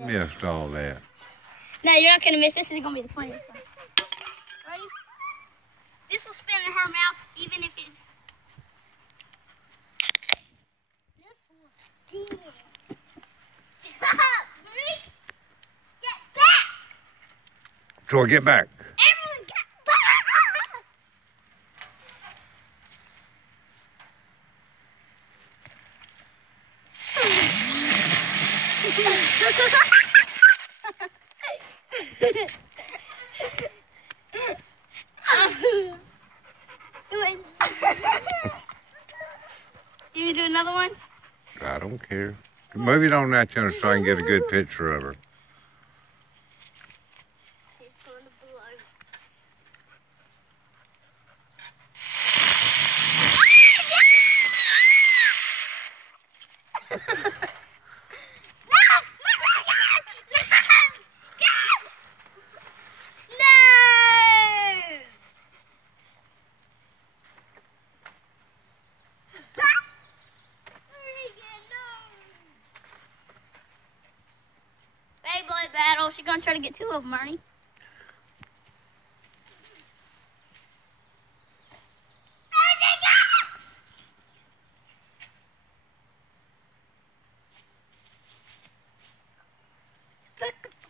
Missed all that. No, you're not going to miss. This is going to be the funniest one. Ready? This will spin in her mouth even if it's... This one. Marie, get back! Troy, get back. Everyone get back! You want to do another one? I don't care. Move it on that channel so I can get a good picture of her. Beyblade battle. She's gonna try to get 2 of them, Marnie.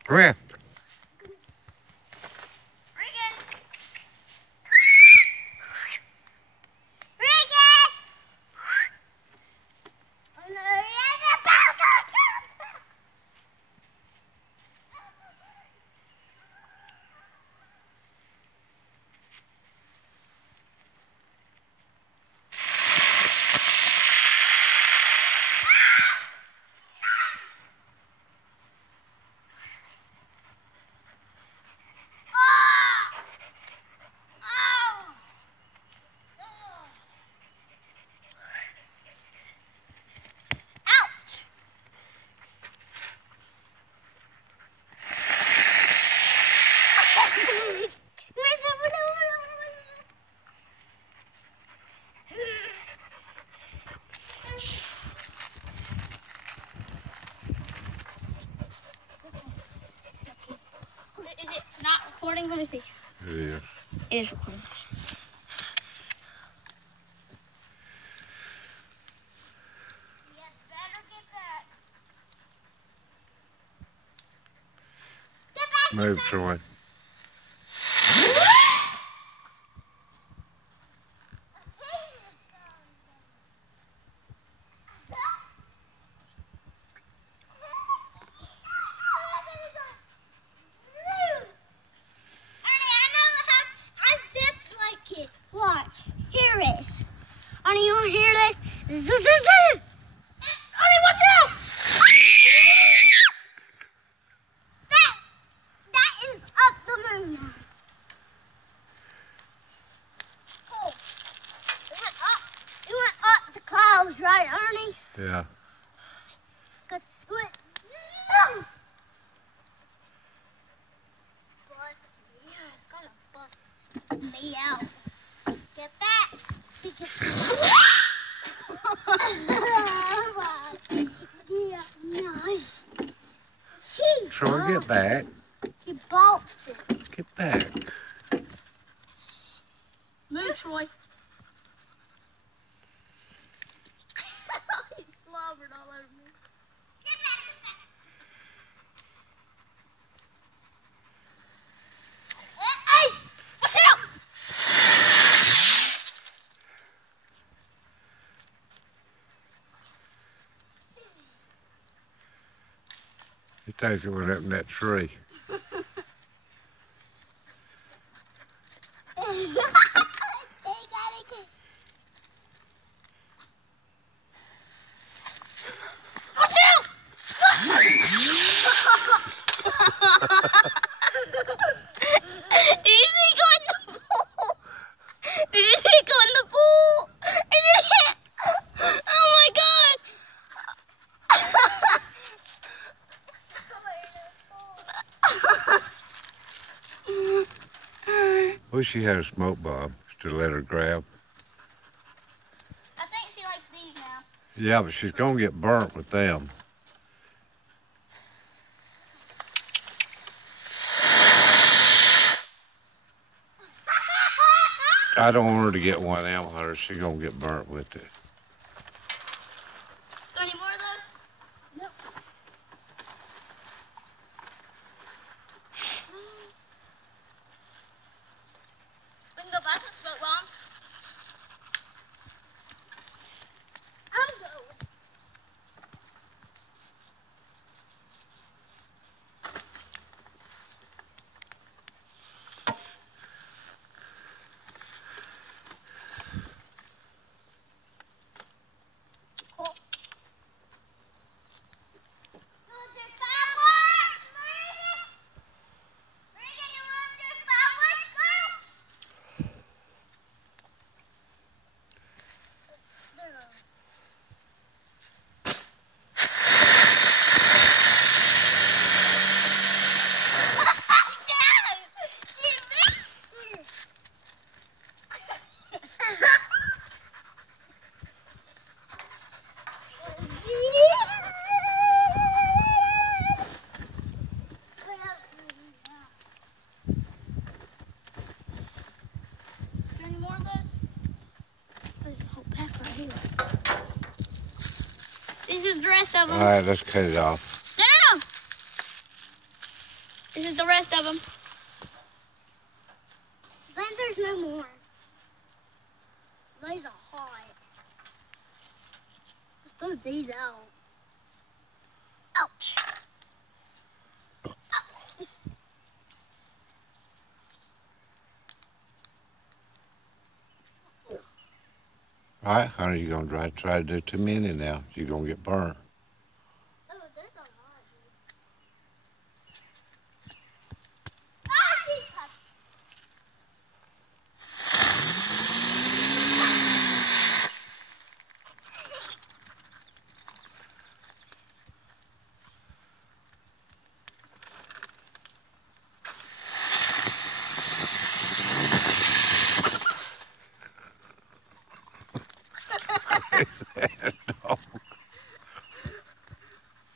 Come here. Is it not recording? Let me see. Yeah. It is recording. Move, Troy. Honey, you want to hear this? Honey, watch out! That is up the moon now. Oh. It went up the clouds, right, Ernie? Yeah. Cause it went no. But yeah, it's gonna bust me out. Get back. Yeah, nice. Troy, get back. She balked it. Get back. Move, Troy. He slobbered all over me. Get back, get back. Hey! Watch out! He thinks it went up in that tree. Watch out! Did you see it go in the pool? Did you see it go in the pool? Oh my God! Wish she had a smoke bomb to let her grab. I think she likes these now. Yeah, but she's gonna get burnt with them. I don't want her to get one out with her. She's going to get burnt with it. Is there any more of those? Nope. We can go buy some smoke bombs. I'm going. This is the rest of them. All right, let's cut it off. No. This is the rest of them. Then there's no more. These are hot. Let's throw these out. Ouch. All right, honey, you're going to try to do too many now. You're going to get burnt. Oh, there's a lot.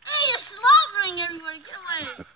Hey, you're slobbering everywhere. Get away.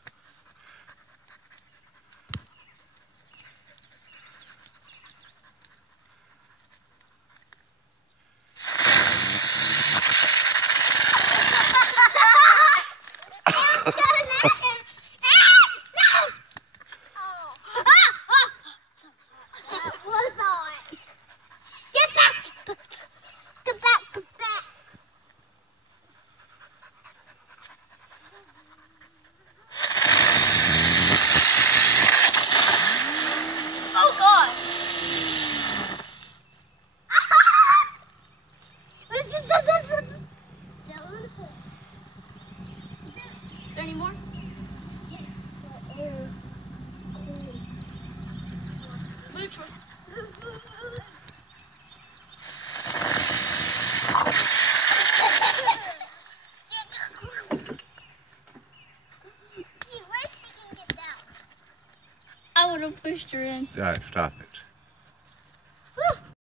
Any more? Which one? I would have pushed her in. All right, stop it.